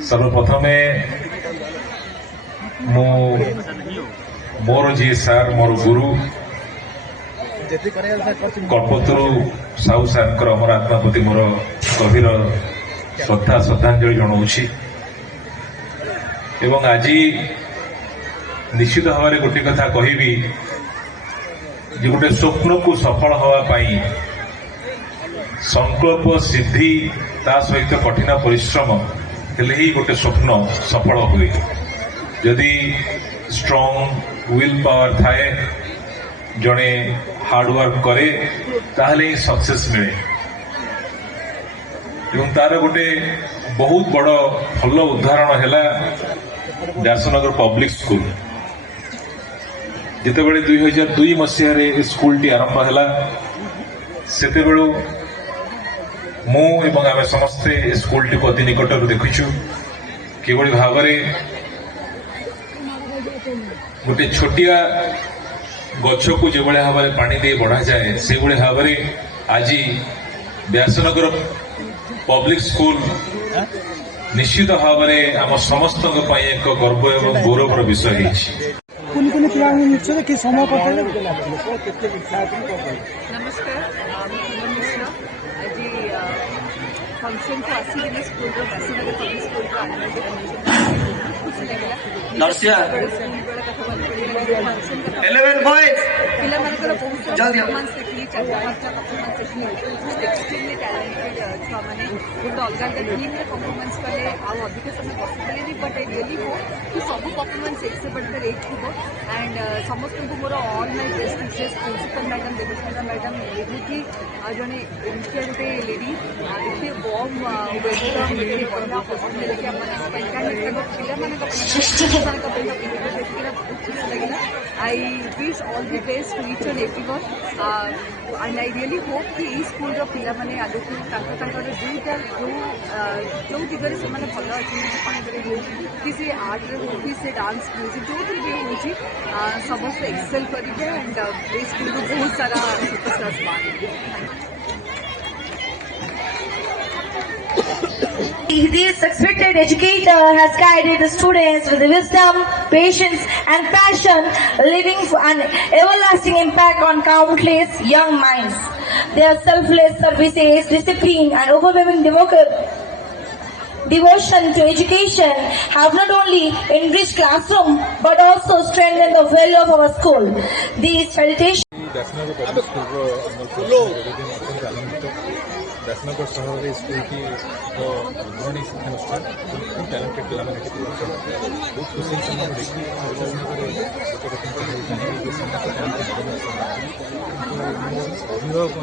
सर्वप्रथमे मोर जी सार मोर गुरु कल्पतरु साहू सार अमर आत्मा प्रति मोर गभीर श्रद्धांजलि जनाऊँगी। एवं आज निश्चित भाव गोटे कथा कहबी जे गोटे स्वप्न को सफल होगापाई संकल्प सिद्धि ता सहित कठिन परिश्रम हेले ही गोटे स्वप्न सफल हुए। जदि स्ट्रॉन्ग विल पावर थाए जड़े हार्डवर्क करे ताहले ही सक्सेस मिले। एवं तार गोटे बहुत बड़ भल उदाहरण है व्यासनगर पब्लिक स्कूल। जितेबले 2002 मसीह स्कूल टी आरंभ है सेते बेलू मु एवं आमे समस्ते स्कूल टी अति निकटर देखुछु किभली भाव गोटे छोटिया गछ को जो भाव में पानी दे बढ़ा जाए से भाव में आज व्यासनगर पब्लिक स्कूल निश्चित भाव में आम समस्त एक गर्व एवं गौरवर विषय है। नमस्कार, फंक्शन को आसिक स्कूल व्यासनगर पब्लिक स्कूल को खुशी लगे पिलामानकर बहुत सारा परफॉर्मेंस देखली 4-5टा परफॉर्मेंस देखली एक्सट्रीमली टैलेंटेड छुआ मैंने गोटे अलग अलग टीम में परफॉर्मेंस कले अधिक समय बसि बट आई रियली होप कि सब परफॉर्मेंस एक्सेप्टेड हो एंड समस्त को मोर all my best wishes principal madam Debasmita madam एभूति जड़े एमती गोटे लेडी एते बम वेलकम एते बढ़िया परफॉर्म देखिए I wish all the best to each and everyone and I really hope कि इस स्कूल पिला माने आगे जो दिगरे से माने भल अच्छे कि से आर्ट रे हो कि से डांस म्यूजिक जो भी होची समस्त एक्सेल करिवे एंड इस स्कूल को बहुत सारा सुपरस्टार्स बांधे। This respected educator has guided the students with wisdom, patience and passion, leaving an everlasting impact on countless young minds. Their selfless services, discipline and overwhelming devotion to education have not only enriched classroom but also strengthened the value of our school. These meditations Vyasnagar सहर school की अग्रणी शिक्षानुष्ठान बहुत talented पे बहुत खुशी से देखी अभिभावक